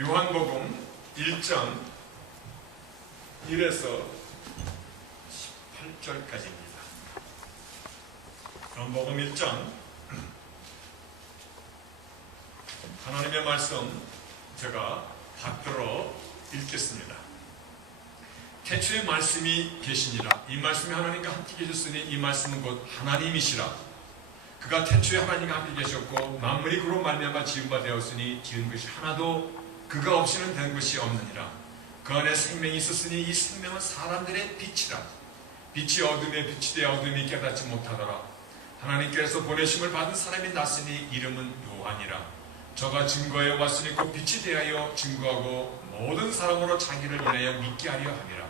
요한복음 1장 1에서 18절까지입니다. 요한복음 1장 하나님의 말씀 제가 받들어 읽겠습니다. 태초에 말씀이 계시니라. 이 말씀이 하나님과 함께 계셨으니 이 말씀은 곧 하나님이시라. 그가 태초에 하나님과 함께 계셨고 만물이 그로 말미암아 지은 바 되었으니 지은 것이 하나도 그가 없이는 된 것이 없느니라. 그 안에 생명이 있었으니 이 생명은 사람들의 빛이라. 빛이 어둠에 빛이 되어 어둠이 깨닫지 못하더라. 하나님께서 보내심을 받은 사람이 났으니 이름은 요한이라. 저가 증거해 왔으니 곧 빛이 되하여 증거하고 모든 사람으로 자기를 인하여 믿게 하려 함이라.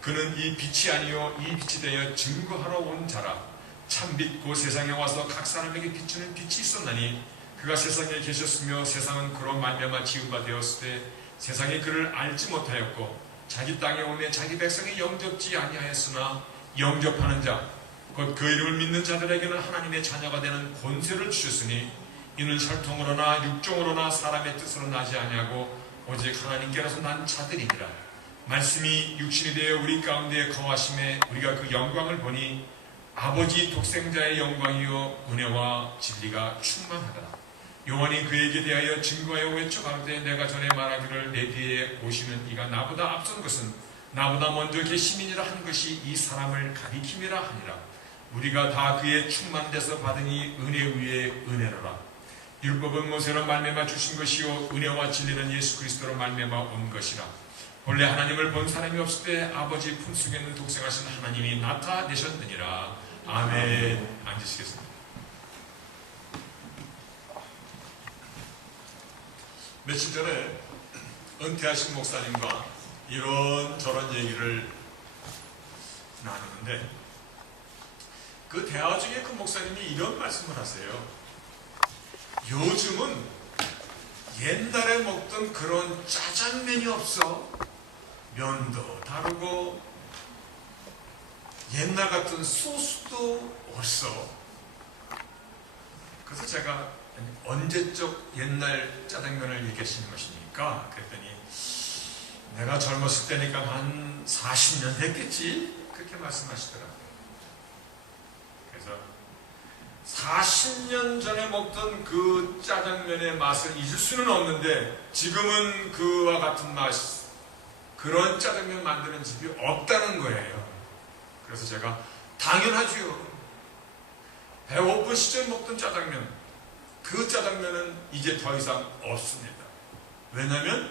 그는 이 빛이 아니요 이 빛이 되어 증거하러 온 자라. 참빛 곧 세상에 와서 각 사람에게 비추는 빛이 있었나니 그가 세상에 계셨으며 세상은 그로 말미암아 지은 바 되었을 때 세상이 그를 알지 못하였고 자기 땅에 오매 자기 백성이 영접지 아니하였으나 영접하는 자 곧 그 이름을 믿는 자들에게는 하나님의 자녀가 되는 권세를 주셨으니 이는 혈통으로나 육종으로나 사람의 뜻으로 나지 아니하고 오직 하나님께로서 난 자들이니라. 말씀이 육신이 되어 우리 가운데 거하심에 우리가 그 영광을 보니 아버지 독생자의 영광이요 은혜와 진리가 충만하다. 요한이 그에게 대하여 증거하여 외쳐 가로되 내가 전에 말하기를 내 뒤에 오시는 이가 나보다 앞선 것은 나보다 먼저 계심이니라 한 것이 이 사람을 가리킴이라 하니라. 우리가 다 그의 충만돼서 받으니 은혜 위에 은혜로라. 율법은 모세로 말미암아 주신 것이요 은혜와 진리는 예수 그리스도로 말미암아 온 것이라. 본래 하나님을 본 사람이 없을 때 아버지 품속에 있는 독생하신 하나님이 나타내셨느니라. 아멘. 앉으시겠습니다. 며칠 전에 은퇴하신 목사님과 이런저런 얘기를 나누는데 그 대화 중에 그 목사님이 이런 말씀을 하세요. 요즘은 옛날에 먹던 그런 짜장면이 없어. 면도 다르고 옛날 같은 소스도 없어. 그래서 제가 언제적 옛날 짜장면을 얘기하시는 것입니까? 그랬더니 내가 젊었을 때니까 한 40년 됐겠지? 그렇게 말씀하시더라고요. 그래서 40년 전에 먹던 그 짜장면의 맛을 잊을 수는 없는데 지금은 그와 같은 맛, 그런 짜장면 만드는 집이 없다는 거예요. 그래서 제가 당연하지요. 배고픈 시절 먹던 짜장면, 그 짜장면은 이제 더 이상 없습니다. 왜냐하면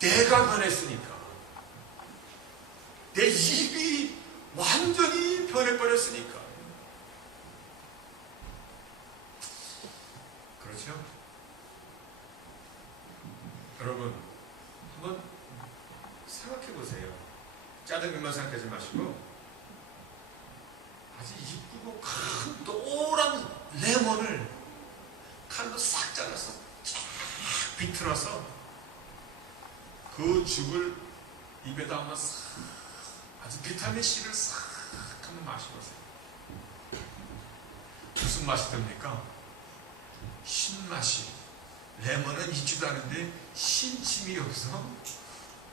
내가 변했으니까. 내 입이 완전히 변해버렸으니까. 그렇죠? 여러분 한번 생각해 보세요. 짜장면만 생각하지 마시고 아주 이쁘고 큰 노란 레몬을 칼로 싹 잘라서 쫙 비틀어서 그 죽을 입에다 한번 싹 아주 비타민C를 싹 한번 마셔보세요. 무슨 맛이 듭니까? 신맛이. 레몬은 있지도 않은데 신침이 여기서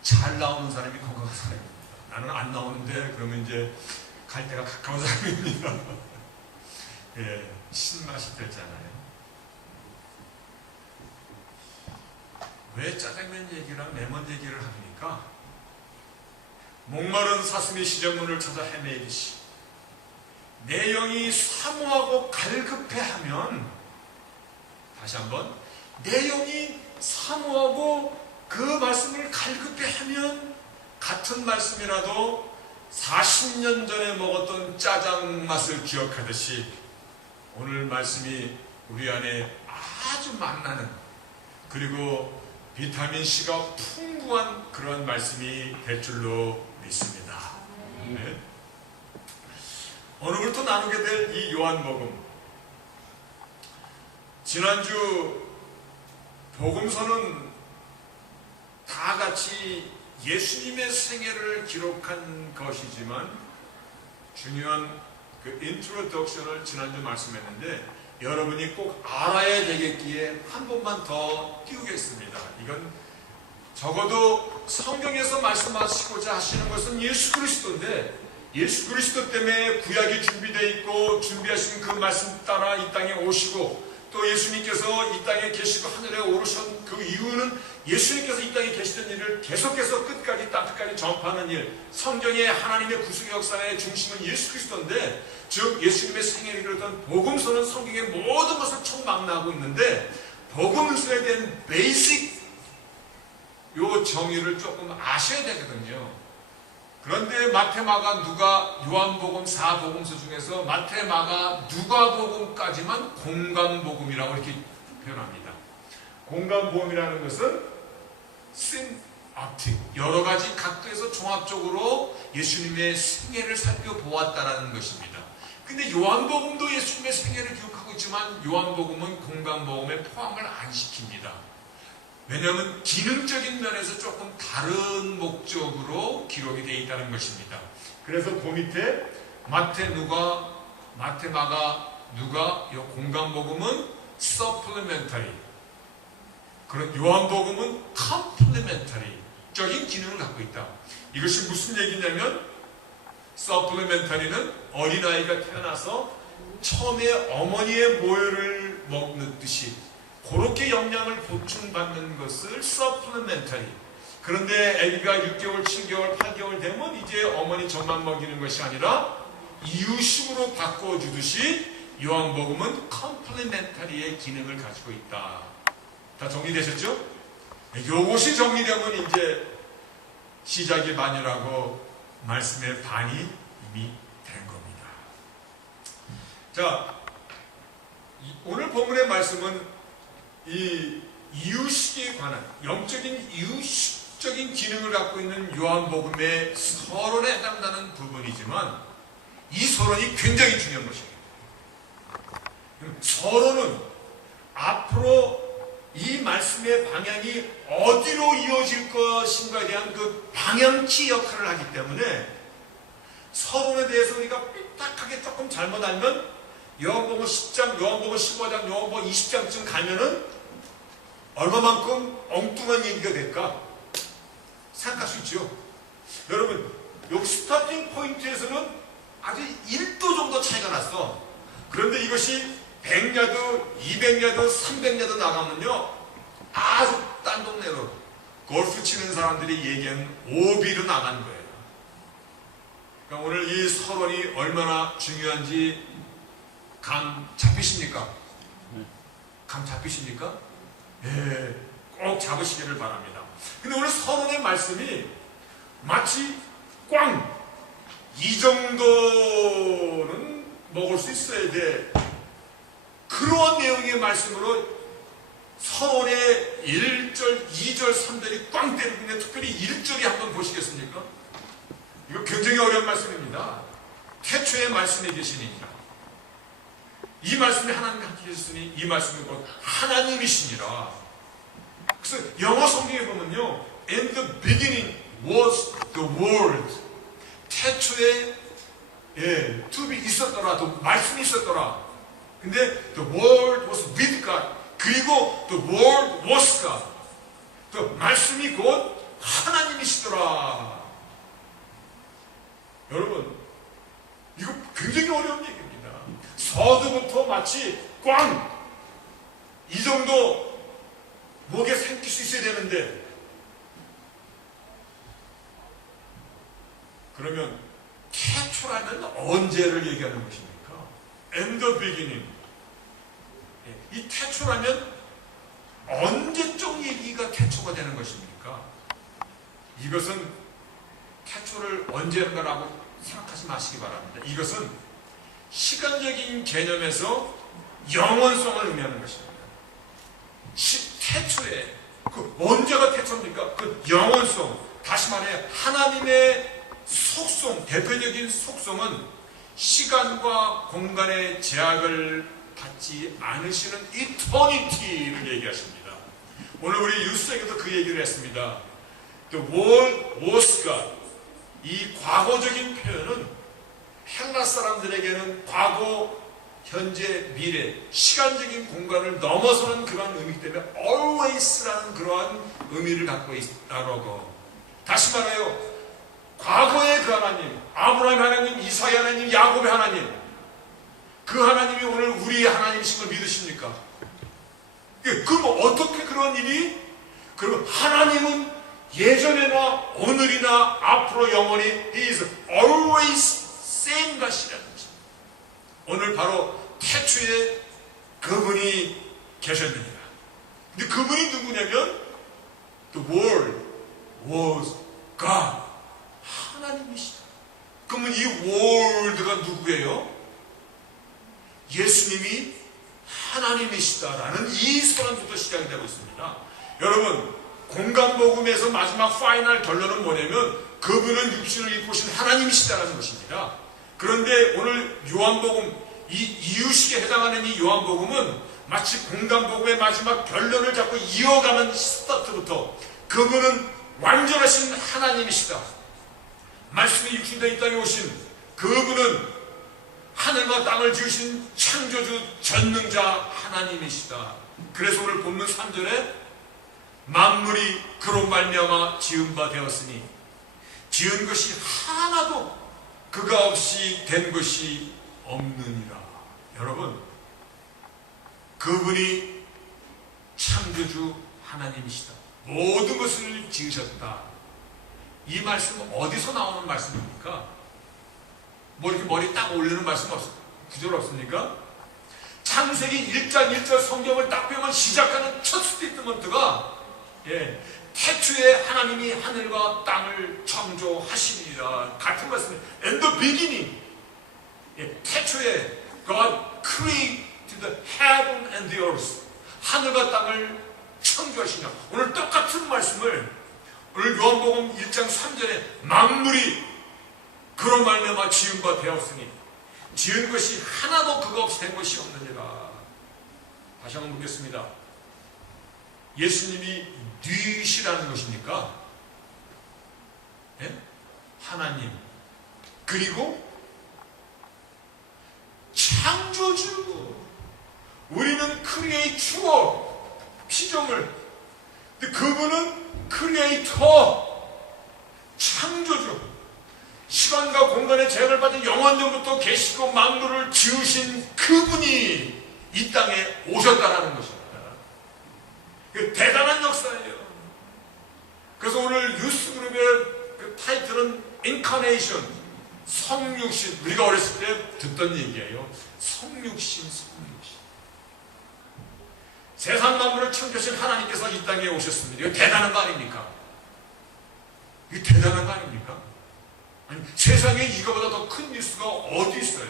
잘 나오는 사람이 건강한 사람입니다. 나는 안 나오는데 그러면 이제 갈 데가 가까운 사람입니다. 예, 신맛이 들잖아요. 왜 짜장면 얘기랑 레몬 얘기를 합니까? 목마른 사슴이 시장문을 찾아 헤매이듯이 내 영이 사모하고 갈급해하면, 다시 한번, 내 영이 사모하고 그 말씀을 갈급해하면 같은 말씀이라도 40년 전에 먹었던 짜장 맛을 기억하듯이 오늘 말씀이 우리 안에 아주 만나는, 그리고 비타민C가 풍부한 그런 말씀이 될 줄로 믿습니다. 네. 오늘부터 나누게 될 이 요한복음, 지난주 복음서는 다 같이 예수님의 생애를 기록한 것이지만 중요한 그 인트로덕션을 지난주 말씀했는데 여러분이 꼭 알아야 되겠기에 한 번만 더 띄우겠습니다. 이건 적어도 성경에서 말씀하시고자 하시는 것은 예수 그리스도인데, 예수 그리스도 때문에 구약이 준비되어 있고 준비하신 그 말씀 따라 이 땅에 오시고, 또 예수님께서 이 땅에 계시고 하늘에 오르신 그 이유는 예수님께서 이 땅에 계시던 일을 계속해서 끝까지 땅끝까지 전파하는 일, 성경의 하나님의 구속의 역사의 중심은 예수 그리스도인데, 즉 예수님의 생애를 이루었던 복음서는 성경의 모든 것을 총망라하고 있는데, 복음서에 대한 베이직 요 정의를 조금 아셔야 되거든요. 그런데 마태, 마가, 누가, 요한복음 4복음서 중에서 마태, 마가, 누가복음까지만 공감복음이라고 이렇게 표현합니다. 공감복음이라는 것은 synoptic, 여러 가지 각도에서 종합적으로 예수님의 생애를 살펴보았다라는 것입니다. 근데 요한복음도 예수님의 생애를 기록하고 있지만 요한복음은 공감복음에 포함을 안 시킵니다. 왜냐하면 기능적인 면에서 조금 다른 목적으로 기록이 되어 있다는 것입니다. 그래서 그 밑에 마태, 누가, 마태, 마가, 누가, 이 공감복음은 supplementary, 그런 요한복음은 complementary적인 기능을 갖고 있다. 이것이 무슨 얘기냐면, supplementary는 어린아이가 태어나서 처음에 어머니의 모유를 먹는 듯이 그렇게 영양을 보충받는 것을 supplementary. 그런데 아기가 6개월, 7개월, 8개월 되면 이제 어머니 젖만 먹이는 것이 아니라 이유식으로 바꿔주듯이 요한복음은 complementary의 기능을 가지고 있다. 다 정리되셨죠? 이것이 정리되면 이제 시작이 반이라고 말씀의 반이 이미 된 겁니다. 자, 오늘 본문의 말씀은 이 이유식에 관한 영적인 이유식적인 기능을 갖고 있는 요한복음의 서론에 해당하는 부분이지만, 이 서론이 굉장히 중요한 것입니다. 서론은 앞으로 이 말씀의 방향이 어디로 이어질 것인가에 대한 그 방향키 역할을 하기 때문에, 서론에 대해서 우리가 삐딱하게 조금 잘못 알면 요한복음 10장, 요한복음 15장, 요한복음 20장쯤 가면은 얼마만큼 엉뚱한 얘기가 될까 생각할 수 있죠. 여러분, 여기 스타팅 포인트에서는 아주 1도 정도 차이가 났어. 그런데 이것이 100야드, 200야드, 300야드 나가면요, 아주 딴 동네로 골프 치는 사람들이 얘기하는 오비로 나가는 거예요. 그러니까 오늘 이 서론이 얼마나 중요한지 감 잡히십니까? 감 잡히십니까? 예, 꼭 잡으시기를 바랍니다. 근데 오늘 서론의 말씀이 마치 꽝! 이 정도는 먹을 수 있어야 돼. 그러한 내용의 말씀으로 서론의 1절, 2절, 3절이 꽝 때리는데, 특별히 1절이 한번 보시겠습니까? 이거 굉장히 어려운 말씀입니다. 태초에 말씀이 계시니까. 이 말씀이 하나님과 함께 계셨으니 이 말씀은 곧 하나님이시니라. 그래서 영어 성경에 보면요, In the beginning was the Word. 태초에 to be 있었더라, 또 말씀이 있었더라. 근데 the Word was with God. 그리고 the Word was God. 또 말씀이 곧 하나님이시더라. 여러분, 이거 굉장히 어려운 얘기입니다. 서두부터 마치 꽝! 이 정도 목에 생길 수 있어야 되는데, 그러면 태초라는 언제를 얘기하는 것입니까? In the beginning. 이 태초라면 언제적 얘기가 태초가 되는 것입니까? 이것은 태초를 언제 하는 거라고 생각하지 마시기 바랍니다. 이것은 시간적인 개념에서 영원성을 의미하는 것입니다. 태초에, 그 언제가 태초입니까? 그 영원성, 다시 말해 하나님의 속성, 대표적인 속성은 시간과 공간의 제약을 받지 않으시는 이터니티를 얘기하십니다. 오늘 우리 뉴스에게도 그 얘기를 했습니다. The world was God. 이 과거적인 표현은 헬라 사람들에게는 과거 현재, 미래, 시간적인 공간을 넘어서는 그러한 의미 때문에 always라는 그러한 의미를 갖고 있다고. 다시 말해요. 과거의 그 하나님, 아브라함 하나님, 이삭의 하나님, 야곱의 하나님, 그 하나님이 오늘 우리의 하나님이신 걸 믿으십니까? 그럼 어떻게 그런 일이? 그럼 하나님은 예전에나 오늘이나 앞으로 영원히 He is always same 것이라는 것입니다. 오늘 바로 태초에 그분이 계셨느니라. 근데 그분이 누구냐면 The Word was God. 하나님이시다. 그러면 이 Word가 누구예요? 예수님이 하나님이시다라는 이 선언부터 시작이 되고 있습니다. 여러분, 공간복음에서 마지막 파이널 결론은 뭐냐면 그분은 육신을 입고 오신 하나님이시다라는 것입니다. 그런데 오늘 요한복음, 이 이유식에 해당하는 이 요한복음은 마치 공간복음의 마지막 결론을 잡고 이어가는 스타트부터 그분은 완전하신 하나님이시다. 말씀이 육신되어 이 땅에 오신 그분은 하늘과 땅을 지으신 창조주 전능자 하나님이시다. 그래서 오늘 본문 3절에 만물이 그로 말미암아 지은 바 되었으니 지은 것이 하나도 그가 없이 된 것이 없느니라. 여러분, 그분이 창조주 하나님이시다. 모든 것을 지으셨다. 이 말씀은 어디서 나오는 말씀입니까? 뭐 이렇게 머리 딱 올리는 말씀 구절 없습니까? 창세기 1장 1절 성경을 딱 펴면 시작하는 첫 스테이트먼트가 태초에 하나님이 하늘과 땅을 창조하시리라. 같은 말씀이에요. In the beginning, 태초에 God created the heaven and the earth. 하늘과 땅을 창조하시냐. 오늘 똑같은 말씀을 오늘 요한복음 1장 3절에 만물이 그로 말미암아 지은 바 되었으니 지은 것이 하나도 그거 없이 된 것이 없느니라. 다시 한번 묻겠습니다. 예수님이 뉘시라는 것입니까? 예? 하나님 그리고 창조주. 우리는 크리에이트 주어 피조물, 근데 그분은 크리에이터 창조주. 시간과 공간의 제약을 받은 영원전부터 계시고 만물을 지으신 그분이 이 땅에 오셨다는 것입니다. 대단한 역사예요. 그래서 오늘 뉴스그룹의 그 타이틀은 인카네이션, 성육신. 우리가 어렸을 때 듣던 얘기예요. 성육신. 세상 만물을 창조하신 하나님께서 이 땅에 오셨습니다. 이거 대단한 거 아닙니까? 이게 대단한 거 아닙니까? 아니, 세상에 이거보다 더 큰 뉴스가 어디 있어요?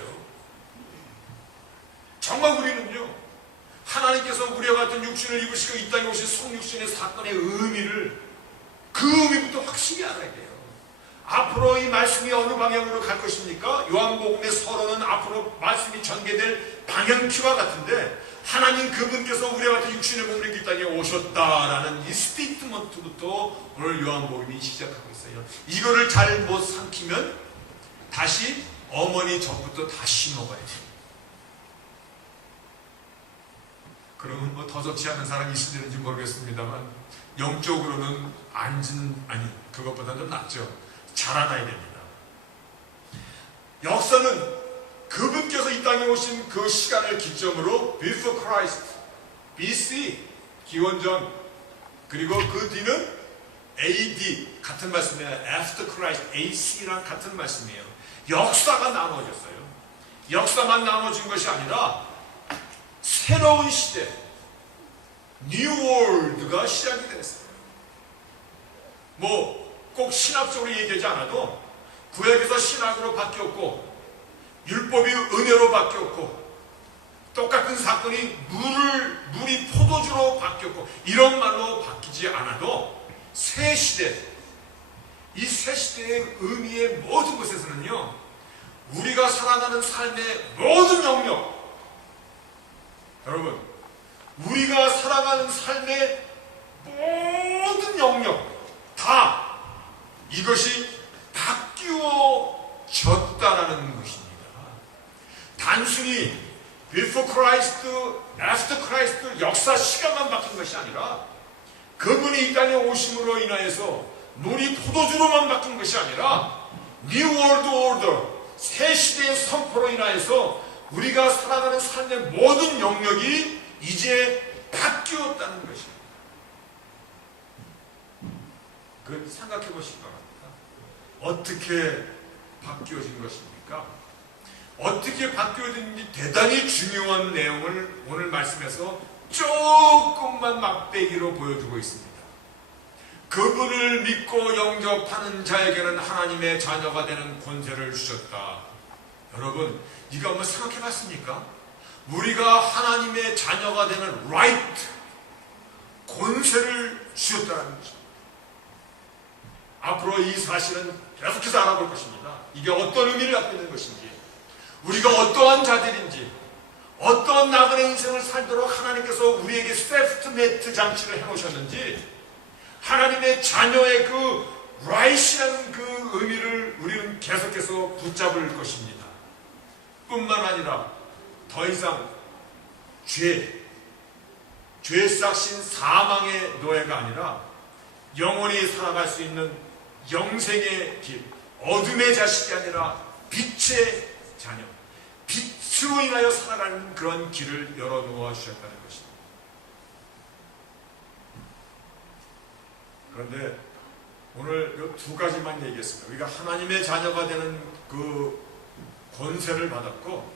정말 우리는요, 하나님께서 우리와 같은 육신을 입으시고 이 땅에 오신 성육신의 사건의 의미를, 그 의미부터 확실히 알아야 돼요. 앞으로 이 말씀이 어느 방향으로 갈 것입니까? 요한복음의 서론은 앞으로 말씀이 전개될 방향키와 같은데, 하나님 그분께서 우리와 같은 육신의 몸을 입고 이 땅에 오셨다라는 이 스테이트먼트부터 오늘 요한복음이 시작하고 있어요. 이거를 잘 못 삼키면 다시 어머니 젖부터 다시 먹어야 돼요. 그러면 뭐 더 좋지 않은 사람이 있을지 모르겠습니다만 영적으로는 그것보다 좀 낫죠. 자라나야 됩니다. 역사는 그분께서 이 땅에 오신 그 시간을 기점으로 Before Christ, BC, 기원전, 그리고 그 뒤는 AD, 같은 말씀이에요. After Christ, AC랑 같은 말씀이에요. 역사가 나눠졌어요. 역사만 나눠진 것이 아니라 새로운 시대, New World가 시작이 됐어요. 뭐 꼭 신학적으로 얘기하지 않아도 구약에서 신학으로 바뀌었고 율법이 은혜로 바뀌었고 똑같은 사건이 물이 포도주로 바뀌었고 이런 말로 바뀌지 않아도 새 시대, 이 새 시대의 의미의 모든 것에서는요, 우리가 살아가는 삶의 모든 영역, 여러분, 우리가 살아가는 삶의 모든 영역 다 이것이 바뀌어졌다라는 것입니다. 단순히 after Christ 역사 시간만 바뀐 것이 아니라 그분이 이 땅에 오심으로 인하여서 눈이 포도주로만 바뀐 것이 아니라 New World Order, 새 시대의 선포로 인하여서 우리가 살아가는 삶의 모든 영역이 이제 바뀌었다는 것입니다. 그 생각해 보시기 바랍니다. 어떻게 바뀌어진 것입니까? 어떻게 바뀌어진지 대단히 중요한 내용을 오늘 말씀에서 조금만 막대기로 보여주고 있습니다. 그분을 믿고 영접하는 자에게는 하나님의 자녀가 되는 권세를 주셨다. 여러분, 이거 한번 생각해 봤습니까? 우리가 하나님의 자녀가 되는 right, 권세를 주셨다는 거죠. 앞으로 이 사실은 계속해서 알아볼 것입니다. 이게 어떤 의미를 갖고 있는 것인지, 우리가 어떠한 자들인지, 어떠한 나그네 인생을 살도록 하나님께서 우리에게 세프트네트 장치를 해놓으셨는지, 하나님의 자녀의 그 right이라는 그 의미를 우리는 계속해서 붙잡을 것입니다. 뿐만 아니라 더 이상 죄에 싹신 사망의 노예가 아니라 영원히 살아갈 수 있는 영생의 길, 어둠의 자식이 아니라 빛의 자녀, 빛으로 인하여 살아가는 그런 길을 열어놓아 주셨다는 것입니다. 그런데 오늘 이 두 가지만 얘기했습니다. 우리가 하나님의 자녀가 되는 그 권세를 받았고,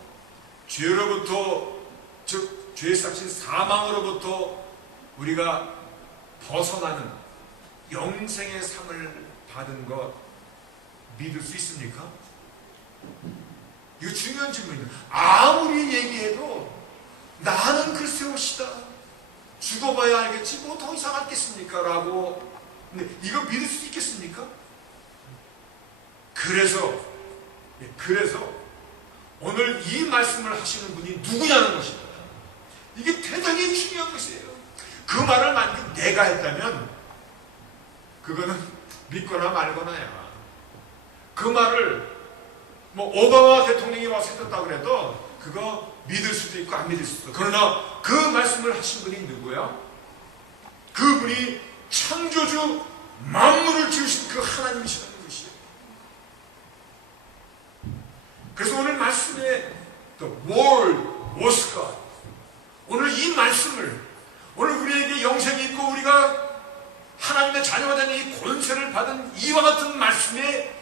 죄로부터, 즉 죄에 싹신 사망으로부터 우리가 벗어나는 영생의 상을 받은 것 믿을 수 있습니까? 이거 중요한 질문입니다. 아무리 얘기해도 나는 글쎄오시다, 죽어봐야 알겠지 뭐 더 이상 알겠습니까? 라고. 근데 이거 믿을 수 있겠습니까? 그래서 오늘 이 말씀을 하시는 분이 누구냐는 것입니다. 이게 대단히 중요한 것이에요. 그 말을 만약 내가 했다면 그거는 믿거나 말거나야. 그 말을 뭐 오바마 대통령이 와서 했었다고 그래도 그거 믿을 수도 있고 안 믿을 수도 있고. 그러나 그 말씀을 하신 분이 누구야? 그분이 창조주 만물을 지으신 그 하나님이시라는 것이에요. 그래서 오늘 말씀에 The Word was God, 오늘 이 말씀을, 오늘 우리에게 영생이 있고 우리가 하나님의 자녀가 되는 이 권세를 받은 이와 같은 말씀에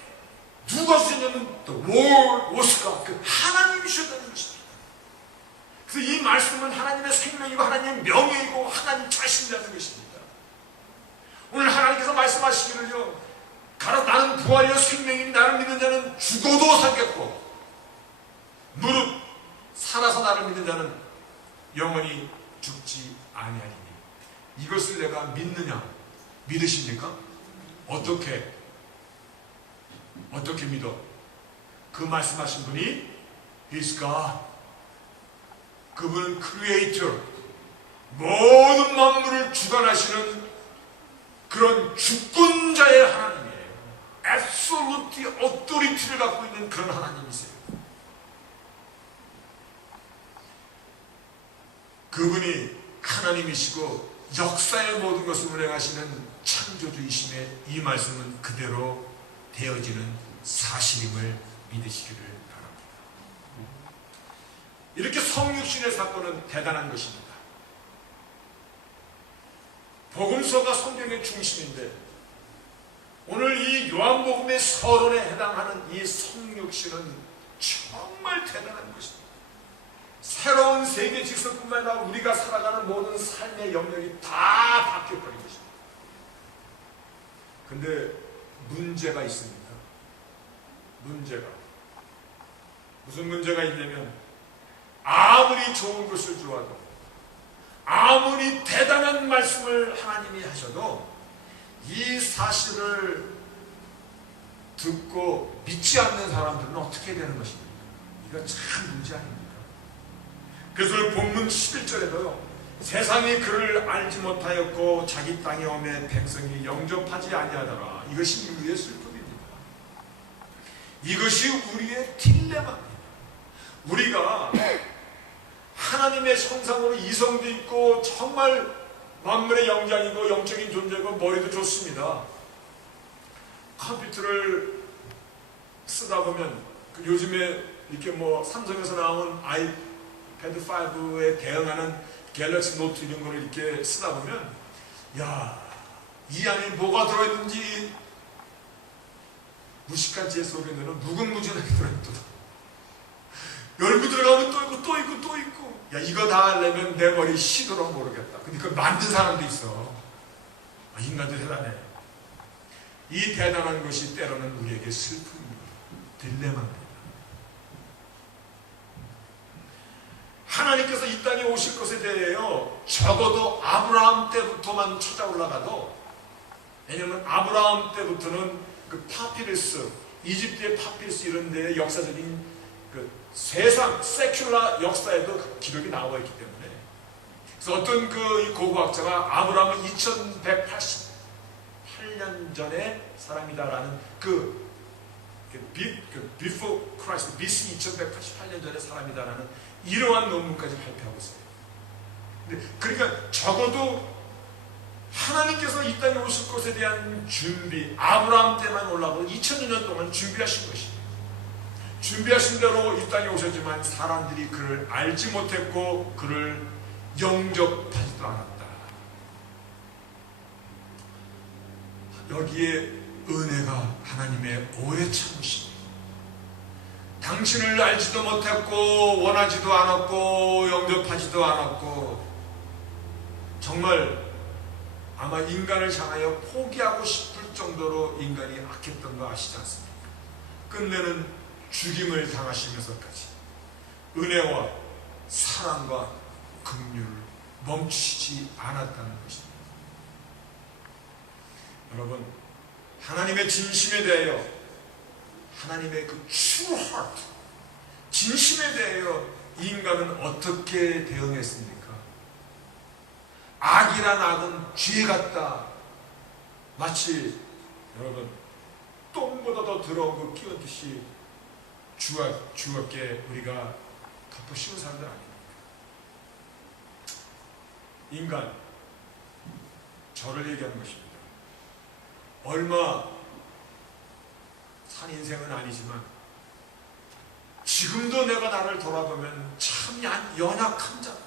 누가 쓰냐면 The Word was God, 그 하나님이셨다는 것입니다. 그래서 이 말씀은 하나님의 생명이고 하나님의 명예이고 하나님 자신이라는 것입니다. 오늘 하나님께서 말씀하시기를요, 가라, 나는 부활이요 생명이니 나를 믿는 자는 죽어도 살겠고 무릇 살아서 나를 믿는 자는 영원히 죽지 아니하리니. 이것을 내가 믿느냐? 믿으십니까? 어떻게 믿어? 그 말씀하신 분이 He's God. 그분은 Creator, 모든 만물을 주관하시는 그런 주권자의 하나님이에요. Absolute authority를 갖고 있는 그런 하나님이세요. 그분이 하나님이시고 역사의 모든 것을 운행하시는 창조주이심에 이 말씀은 그대로 되어지는 사실임을 믿으시기를 바랍니다. 이렇게 성육신의 사건은 대단한 것입니다. 복음서가 성경의 중심인데 오늘 이 요한복음의 서론에 해당하는 이 성육신은 정말 대단한 것입니다. 새로운 세계 질서뿐만 아니라 우리가 살아가는 모든 삶의 영역이 다 바뀌어버린 것입니다. 근데 문제가 있습니다. 무슨 문제가 있냐면, 아무리 좋은 것을 주어도, 아무리 대단한 말씀을 하나님이 하셔도 이 사실을 듣고 믿지 않는 사람들은 어떻게 되는 것입니까? 이거 참 문제 아닙니까? 그래서 본문 11절에도 세상이 그를 알지 못하였고 자기 땅에 오매 백성이 영접하지 아니하더라. 이것이 우리의 슬픔입니다. 이것이 우리의 딜레마입니다. 우리가 하나님의 형상으로 이성도 있고 정말 만물의 영장이고 영적인 존재고 머리도 좋습니다. 컴퓨터를 쓰다 보면 요즘에 이렇게 뭐 삼성에서 나온 아이패드 5에 대응하는 갤럭시 노트 이런 거를 이렇게 쓰다 보면 이 안에 뭐가 들어있는지 무식한 제 속에는 무궁무진하게 들어있더라. 열고 들어가면 또 있고 이거 다 하려면 내 머리 시도록 모르겠다. 근데 그걸 만든 사람도 있어. 인간도 대단해. 이 대단한 것이 때로는 우리에게 슬픔입니다. 딜레마입니다. 하나님께서 이 땅에 오실 것에 대하여 적어도 아브라함 때부터만 찾아 올라가도, 왜냐하면 아브라함 때부터는 그 파피루스, 이집트의 파피루스 이런 데에 역사적인 그 세상, 세큘라 역사에도 그 기록이 나와 있기 때문에, 그래서 어떤 그 고고학자가 아브라함은 2188년 전의 사람이다라는 before Christ, BC 2188년 전의 사람이다라는 이러한 논문까지 발표하고 있어요. 근데 그러니까 적어도 하나님께서 이 땅에 오실 것에 대한 준비, 아브라함 때만 올라가도 2000년 동안 준비하신 것입니다. 준비하신 대로 이 땅에 오셨지만 사람들이 그를 알지 못했고 그를 영접하지도 않았다. 여기에 은혜가 하나님의 오래 참으십니다. 당신을 알지도 못했고 원하지도 않았고 영접하지도 않았고 정말 아마 인간을 향하여 포기하고 싶을 정도로 인간이 악했던 거 아시지 않습니까? 끝내는 죽임을 당하시면서까지 은혜와 사랑과 긍휼을 멈추시지 않았다는 것입니다. 여러분, 하나님의 진심에 대하여, 하나님의 그 true heart, 진심에 대하여 인간은 어떻게 대응했습니까? 악이란 악은 죄 같다. 마치 여러분 똥보다 더 더러운 거 끼얹듯이 주었게 우리가 덮어 씌운 사람들 아닙니까? 인간, 저를 얘기하는 것입니다. 얼마 산 인생은 아니지만 지금도 내가 나를 돌아보면 참 연약한 자다.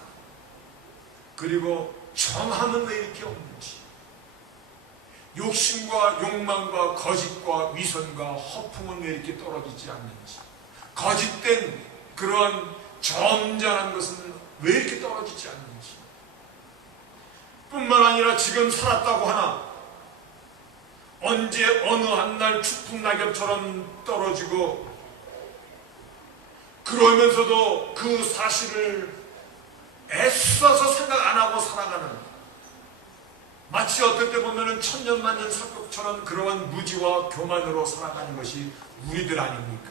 그리고 정함은 왜 이렇게 없는지, 욕심과 욕망과 거짓과 위선과 허풍은 왜 이렇게 떨어지지 않는지, 거짓된 그러한 점잖은 것은 왜 이렇게 떨어지지 않는지, 뿐만 아니라 지금 살았다고 하나 언제 어느 한날 추풍낙엽처럼 떨어지고, 그러면서도 그 사실을 애써서 생각 안 하고 살아가는, 마치 어떨 때 보면은 천년만년 삽벽처럼 그러한 무지와 교만으로 살아가는 것이 우리들 아닙니까?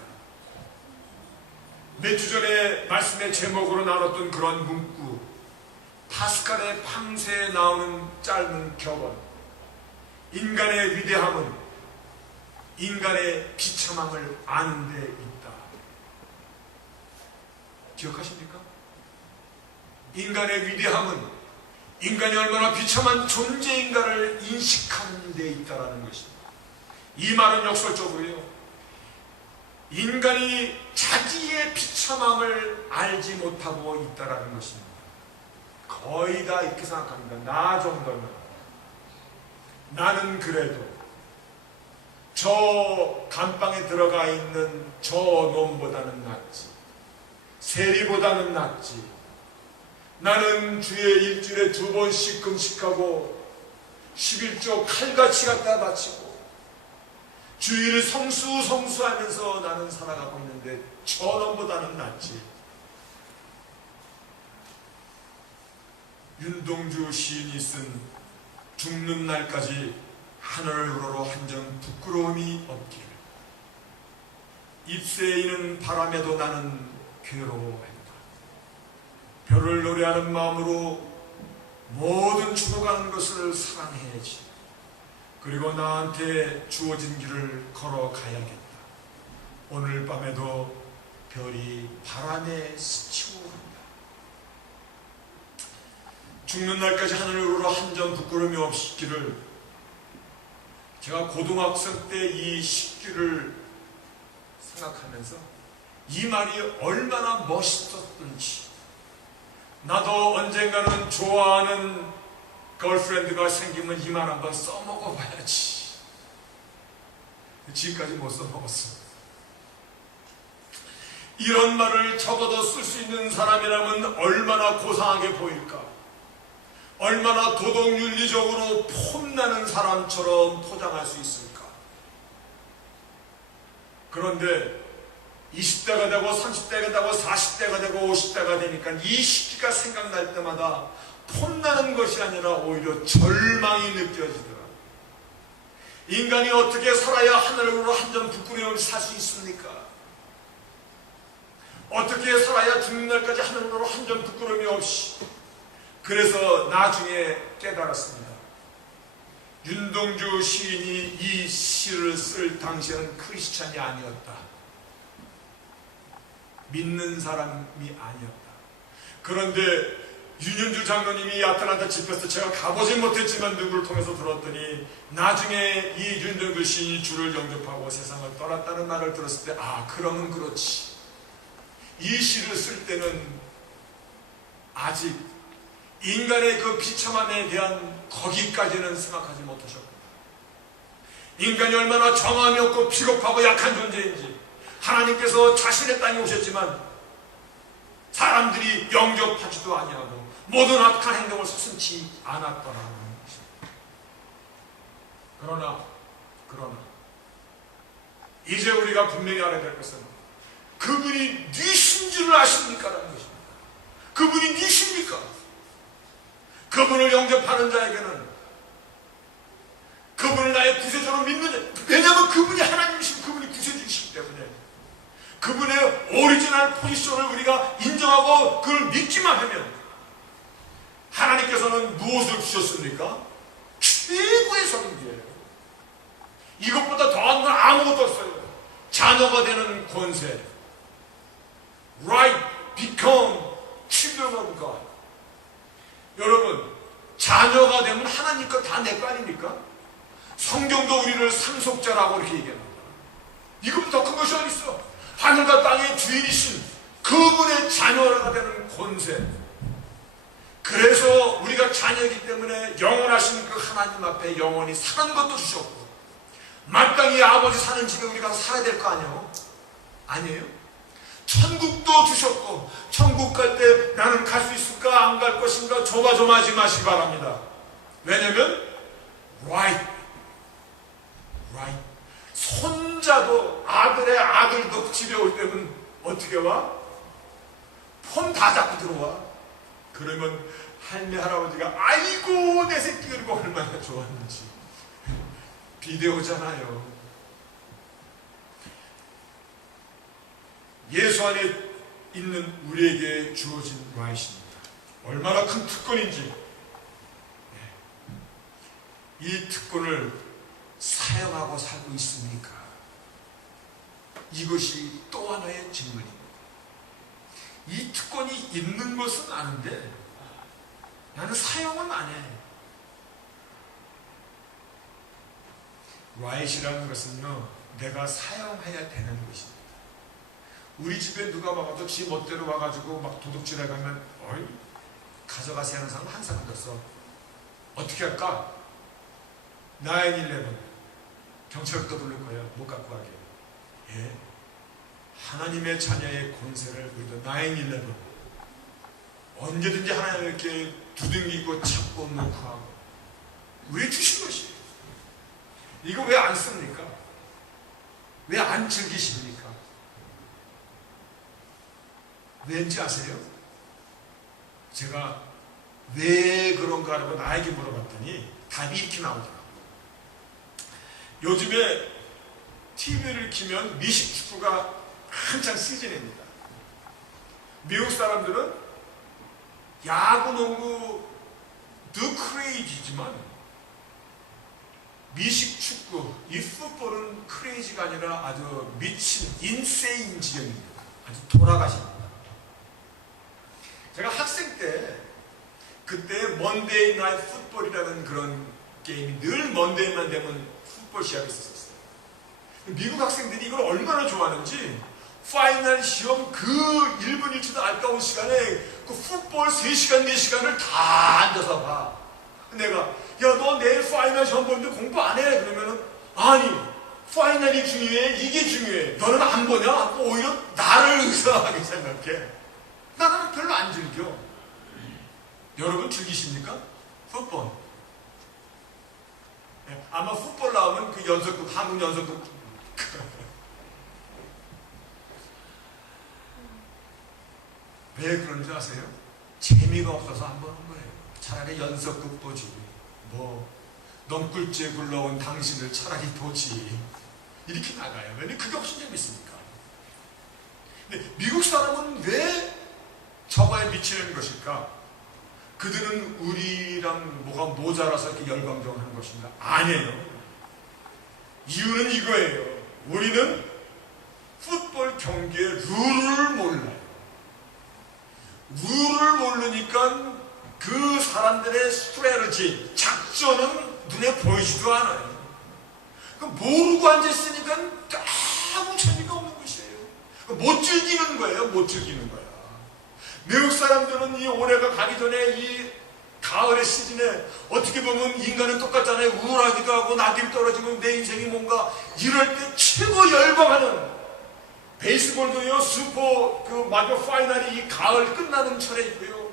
몇 주 전에 말씀의 제목으로 나눴던 그런 문구, 파스칼의 팡세에 나오는 짧은 격언, 인간의 위대함은 인간의 비참함을 아는 데 있다. 기억하십니까? 인간의 위대함은 인간이 얼마나 비참한 존재인가를 인식하는 데 있다는 것입니다. 이 말은 역설적으로요, 인간이 자기의 비참함을 알지 못하고 있다는 것입니다. 거의 다 이렇게 생각합니다. 나 정도면, 나는 그래도 저 감방에 들어가 있는 저 놈보다는 낫지, 세리보다는 낫지, 나는 주의 일주일에 2번씩 금식하고 11조 칼같이 갖다 바치고 주일을 성수하면서 나는 살아가고 있는데 저 놈보다는 낫지. 윤동주 시인이 쓴 죽는 날까지 하늘을 우러러 한 점 부끄러움이 없기를, 잎새이는 바람에도 나는 괴로워했다. 별을 노래하는 마음으로 모든 죽어가는 것을 사랑해야지. 그리고 나한테 주어진 길을 걸어가야겠다. 오늘 밤에도 별이 바람에 스치고 간다. 죽는 날까지 하늘으로 한 점 부끄러움이 없기를, 제가 고등학생 때 이 식기를 생각하면서 이 말이 얼마나 멋있었던지, 나도 언젠가는 좋아하는 걸프렌드가 생기면 이 말 한번 써먹어봐야지. 지금까지 못 써먹었어. 이런 말을 적어도 쓸 수 있는 사람이라면 얼마나 고상하게 보일까? 얼마나 도덕윤리적으로 폼나는 사람처럼 포장할 수 있을까? 그런데 20대가 되고 30대가 되고 40대가 되고 50대가 되니까 이 시기가 생각날 때마다 폼나는 것이 아니라 오히려 절망이 느껴지더라. 인간이 어떻게 살아야 하늘으로 한 점 부끄러움을 살 수 있습니까? 어떻게 살아야 죽는 날까지 하늘으로 한 점 부끄러움이 없이. 그래서 나중에 깨달았습니다. 윤동주 시인이 이 시를 쓸 당시에는 크리스찬이 아니었다. 믿는 사람이 아니었다. 그런데 윤현주 장로님이 아틀란타 집회에서 제가 가보지 못했지만 누구를 통해서 들었더니 나중에 이 윤동주 시인이 주를 영접하고 세상을 떠났다는 말을 들었을 때, 아, 그러면 그렇지. 이 시를 쓸 때는 아직 인간의 그 비참함에 대한 거기까지는 생각하지 못하셨고, 인간이 얼마나 정함이 없고 비겁하고 약한 존재인지, 하나님께서 자신의 땅에 오셨지만 사람들이 영접하지도 아니하고 모든 악한 행동을 서슴지 않았더라는 것입니다. 그러나 이제 우리가 분명히 알아야 될 것은 그분이 니신 줄을 아십니까? 라는 것입니다. 그분이 니십니까? 그분을 영접하는 자에게는, 그분을 나의 구세주로 믿는 자, 왜냐하면 그분이 하나님이시고 그분이 구세주이시기 때문에 그분의 오리지널 포지션을 우리가 인정하고 그걸 믿기만 하면, 하나님께서는 무엇을 주셨습니까? 최고의 성기예요. 이것보다 더한 건 아무것도 없어요. 자녀가 되는 권세, right, become children of God. 여러분, 자녀가 되면 하나님 거 다 내 거 아닙니까? 성경도 우리를 상속자라고 이렇게 얘기합니다. 이것보다 더 큰 것이 어디 있어? 하늘과 땅의 주인이신 그분의 자녀가 되는 권세. 그래서 우리가 자녀이기 때문에 영원하신 그 하나님 앞에 영원히 사는 것도 주셨고, 마땅히 아버지 사는 집에 우리가 살아야 될 거 아니에요? 아니에요? 천국도 주셨고, 천국 갈 때 나는 갈 수 있을까 안 갈 것인가 조마조마하지 마시기 바랍니다. 왜냐면 right. 손자도, 아들의 아들도 집에 올 때면 어떻게 와? 폰 다 잡고 들어와. 그러면 할매 할아버지가 아이고 내 새끼, 그리고 얼마나 좋았는지. 비데오잖아요. 예수 안에 있는 우리에게 주어진 라이트입니다. 얼마나 큰 특권인지. 이 특권을 사용하고 살고 있습니까? 이것이 또 하나의 질문입니다. 이 특권이 있는 것은 아는데 나는 사용은 안 해. 라이트라는 것은요, 내가 사용해야 되는 것입니다. 우리 집에 누가 와가지고 지 멋대로 와가지고 막 도둑질해 가면 어이 가져가세요 하는 사람 한 사람도 없어. 어떻게 할까? 9/11 경찰부터 부를 거예요. 못 갖고 가게. 예, 하나님의 자녀의 권세를 우리도 9/11 언제든지 하나님께 두둥기고 찾고 놓고 하고 우리 주신 것이에요. 이거 왜 안 씁니까? 왜 안 즐기십니까? 왠지 아세요? 제가 왜 그런가 하고 나에게 물어봤더니 답이 이렇게 나오더라고요. 요즘에 TV를 켜면 미식축구가 한창 시즌입니다. 미국 사람들은 야구, 농구 더 크레이지지만 미식축구, 이 풋볼은 크레이지가 아니라 아주 미친 인세인 지경입니다. 아주 돌아가십니다. 제가 학생 때 그때 먼데이 나잇 풋볼이라는 그런 게임이 늘 먼데이만 되면 풋볼 시합이 있었어요. 미국 학생들이 이걸 얼마나 좋아하는지 파이널 시험 그 1분 1초도 아까운 시간에 그 풋볼 3시간 4시간을 다 앉아서 봐. 내가 야 너 내일 파이널 시험 보는데 공부 안 해? 그러면은 아니 파이널이 중요해 이게 중요해 너는 안 보냐? 오히려 나를 의사하게 생각해. 나는 별로 안 즐겨. 여러분 즐기십니까? 풋볼. 아마 풋볼 나오면 그 연속극 한국 연속극 왜 그런지 아세요? 재미가 없어서 안 보는 거예요. 차라리 연속극 보지. 뭐 넘굴지에 굴러온 당신을 차라리 보지. 이렇게 나가요. 왜냐면 그게 훨씬 재밌으니까. 근데 미국 사람은 왜 저거에 미치는 것일까? 그들은 우리랑 뭐가 모자라서 이렇게 열광정하는 것인가? 아니에요. 이유는 이거예요. 우리는 풋볼 경기의 룰을 몰라요. 룰을 모르니까 그 사람들의 스트래러지, 작전은 눈에 보이지도 않아요. 모르고 앉아있으니까 아무 재미가 없는 것이에요. 못 즐기는 거예요. 못 즐기는 거야. 미국 사람들은 이 올해가 가기 전에 이 가을의 시즌에 어떻게 보면 인간은 똑같잖아요. 우울하기도 하고 낙엽 떨어지고 내 인생이 뭔가 이럴 때 최고 열광하는 베이스볼도요. 슈퍼 그 마지막 파이널이 이 가을 끝나는 철에 있고요.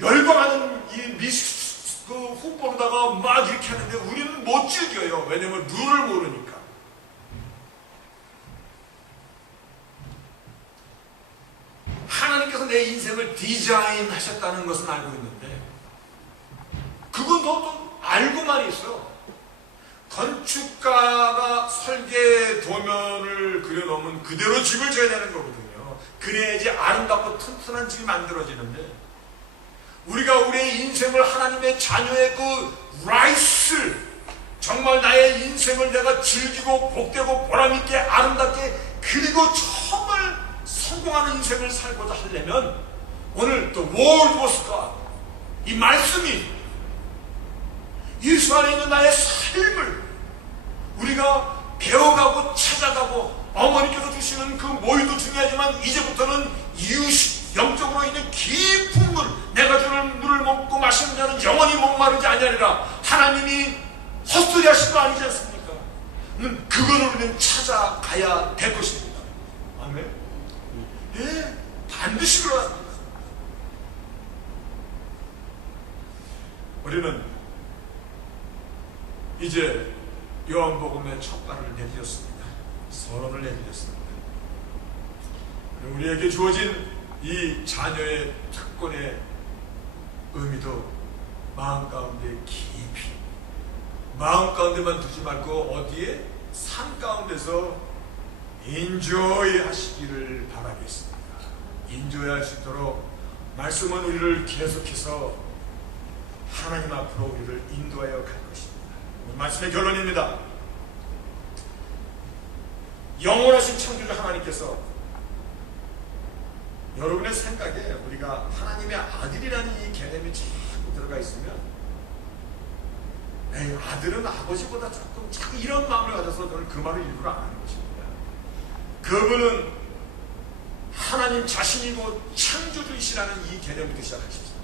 열광하는 이 그 풋볼로다가 막 이렇게 하는데 우리는 못 즐겨요. 왜냐면 룰을 모르니까. 하나님께서 내 인생을 디자인하셨다는 것은 알고 있는데 그건 또 알고만 있어. 건축가가 설계 도면을 그려놓으면 그대로 집을 지어야 되는 거거든요. 그래야지 아름답고 튼튼한 집이 만들어지는데 우리가 우리의 인생을 하나님의 자녀의 그 라이스 정말 나의 인생을 내가 즐기고 복되고 보람있게 아름답게 그리고 정말 성공하는 인생을 살고자 하려면 오늘 또 Word was God 이 말씀이 예수 안에 있는 나의 삶을 우리가 배워가고 찾아가고 어머니께서 주시는 그 모유도 중요하지만 이제부터는 이웃이 영적으로 있는 깊은 물 내가 주는 물을 먹고 마시는 자는 영원히 목마르지 아니하리라. 하나님이 헛소리 하신 거 아니지 않습니까? 그거를 우리는 찾아가야 될 것입니다. 아멘. 예, 반드시 그러야 합니다. 우리는 이제 요한복음의 첫 발을 내디뎠습니다. 선언을 내디뎠습니다. 우리에게 주어진 이 자녀의 특권의 의미도 마음 가운데 깊이 마음 가운데만 두지 말고 어디에? 삶 가운데서 인조이 하시기를 바라겠습니다. 인조이 할 수 있도록 말씀은 우리를 계속해서 하나님 앞으로 우리를 인도하여 갈 것입니다. 오늘 말씀의 결론입니다. 영원하신 창조주 하나님께서 여러분의 생각에 우리가 하나님의 아들이라는 이 개념이 자꾸 들어가 있으면 에이, 아들은 아버지보다 조금 자꾸 이런 마음을 가져서 저는 그 말을 일부러 안 하는 것입니다. 그분은 하나님 자신이고 창조주이시라는 이 개념부터 시작하십시오.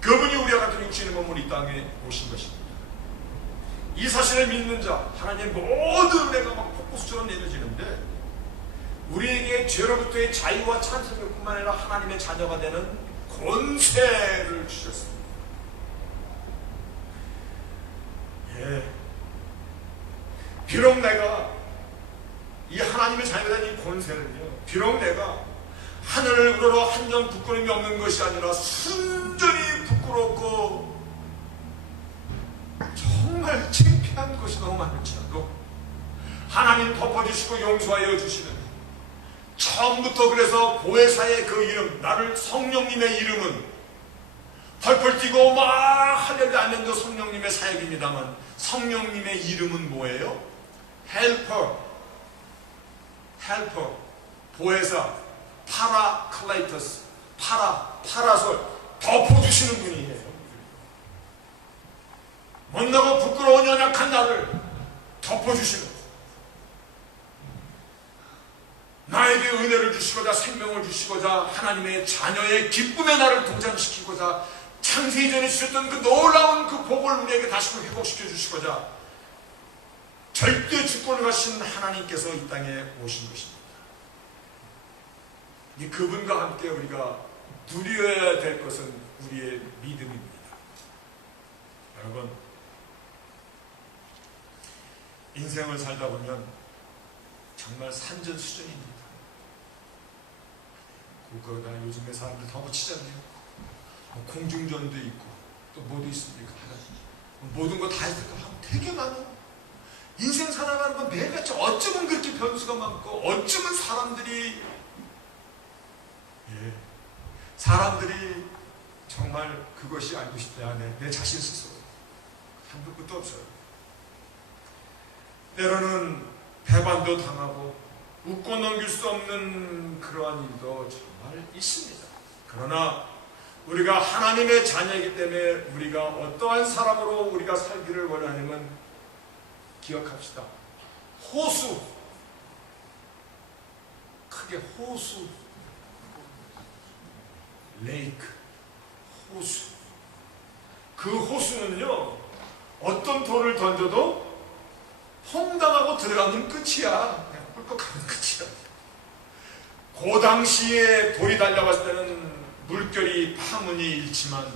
그분이 우리와 같은 육신의 몸을 이 땅에 오신 것입니다. 이 사실을 믿는 자 하나님의 모든 은혜가 막 폭포수처럼 내려지는데 우리에게 죄로부터의 자유와 찬송일 뿐만 아니라 하나님의 자녀가 되는 권세를 주셨습니다. 예. 비록 내가 이 하나님의 자녀가 된 이 권세는요, 비록 내가 하늘을 우러러 한 점 부끄러움이 없는 것이 아니라 순전히 부끄럽고 정말 창피한 것이 너무 많을지라도 하나님 덮어주시고 용서하여 주시는 처음부터 그래서 보혜사의 그 이름, 나를 성령님의 이름은 펄펄 뛰고 막 할렐루야 하면서 성령님의 사역입니다만 성령님의 이름은 뭐예요? 헬퍼, 보혜사, 파라클레이터스, 파라솔, 덮어주시는 분이에요. 못나고 부끄러운 연약한 나를 덮어주시는, 나에게 은혜를 주시고자 생명을 주시고자 하나님의 자녀의 기쁨의 나를 동장시키고자 창세 이전에 주셨던 그 놀라운 그 복을 우리에게 다시 회복시켜 주시고자 절대 주권을 가신 하나님께서 이 땅에 오신 것입니다. 이 그분과 함께 우리가 누려야 될 것은 우리의 믿음입니다. 여러분, 인생을 살다 보면 정말 산전수전입니다. 그거다 요즘에 사람들 더 붙이잖아요. 공중전도 있고 또 뭐도 있습니까? 모든 거 다 있을까 하면 되게 많아요. 인생 살아가는 건 매일같이 어쩌면 그렇게 변수가 많고 어쩌면 사람들이 정말 그것이 알고 싶다. 내 자신 스스로 한두 끝도 없어요. 때로는 배반도 당하고 웃고 넘길 수 없는 그러한 일도 정말 있습니다. 그러나 우리가 하나님의 자녀이기 때문에 우리가 어떠한 사람으로 우리가 살기를 원하냐면 기억합시다. 호수, 크게 호수, 레이크, 호수. 그 호수는요, 어떤 돌을 던져도 퐁당하고 들어가면 끝이야. 그냥 꿀꺽 가면 끝이야. 그 당시에 돌이 달려갔을 때는 물결이 파문이 일지만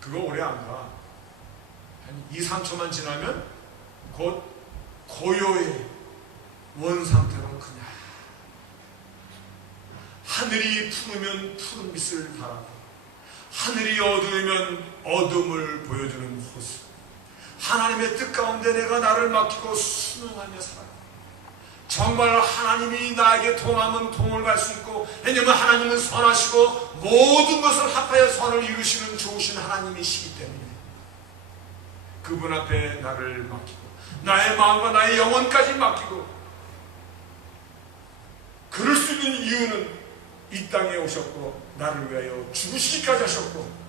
그거 오래 안 가. 한 2, 3초만 지나면 곧 고요의 원상태로 그냥 하늘이 푸르면 푸른 빛을 발하고 하늘이 어두우면 어둠을 보여주는 호수. 하나님의 뜻 가운데 내가 나를 맡기고 순응하며 살아가. 정말 하나님이 나에게 통하면 통을 갈 수 있고, 왜냐하면 하나님은 선하시고 모든 것을 합하여 선을 이루시는 좋으신 하나님이시기 때문에 그분 앞에 나를 맡기고 나의 마음과 나의 영혼까지 맡기고, 그럴 수 있는 이유는 이 땅에 오셨고 나를 위하여 죽으시기까지 하셨고,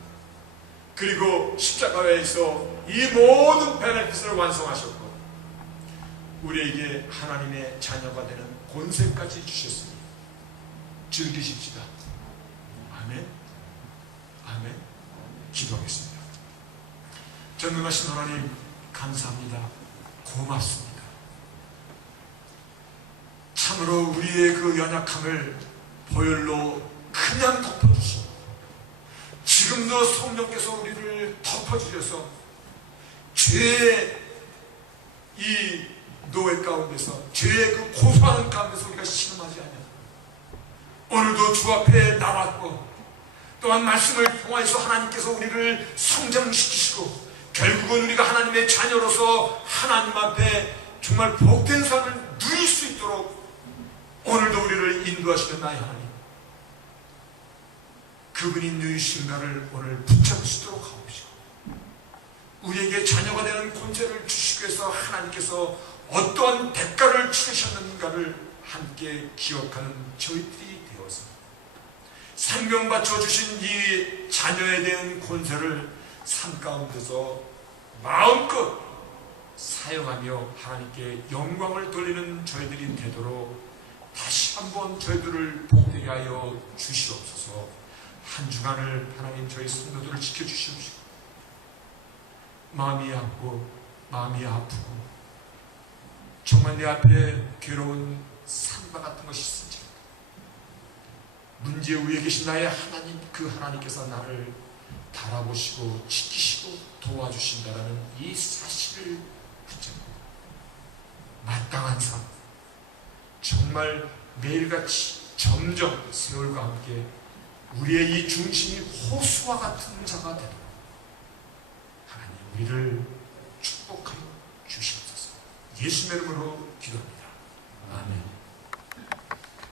그리고 십자가에서 이 모든 베네핏을 완성하셨고 우리에게 하나님의 자녀가 되는 권세까지 주셨으니 즐기십시다. 아멘. 아멘. 기도하겠습니다. 전능하신 하나님, 감사합니다. 고맙습니다. 참으로 우리의 그 연약함을 보혈로 그냥 덮어주시고 지금도 성령께서 우리를 덮어주셔서 죄의 이 노예 가운데서, 죄의 그 고소하는 가운데서 우리가 신음하지 않냐. 오늘도 주 앞에 나왔고 또한 말씀을 통하여서 하나님께서 우리를 성장시키시고 결국은 우리가 하나님의 자녀로서 하나님 앞에 정말 복된 삶을 누릴 수 있도록 오늘도 우리를 인도하시는 나의 하나님, 그분이 누이신 나를 오늘 붙잡으시도록 하옵시고 우리에게 자녀가 되는 권세를 주시기 위해서 하나님께서 어떠한 대가를 치르셨는가를 함께 기억하는 저희들이 되어서 생명 바쳐 주신 이 자녀에 대한 권세를 삶 가운데서 마음껏 사용하며 하나님께 영광을 돌리는 저희들이 되도록 다시 한번 저희들을 복되게 하여 주시옵소서. 한 주간을 하나님 저희 성도들을 지켜주시옵시고 마음이 아프고 마음이 아프고 정말 내 앞에 괴로운 산과 같은 것이 있을지 문제 위에 계신 나의 하나님, 그 하나님께서 나를 바라보시고 지키시고 도와주신다라는 이 사실을 붙잡고 마땅한 삶, 정말 매일같이 점점 세월과 함께 우리의 이 중심이 호수와 같은 자가 되도록 하나님 우리를 축복하여 주시옵소서. 예수의 이름으로 기도합니다. 아멘.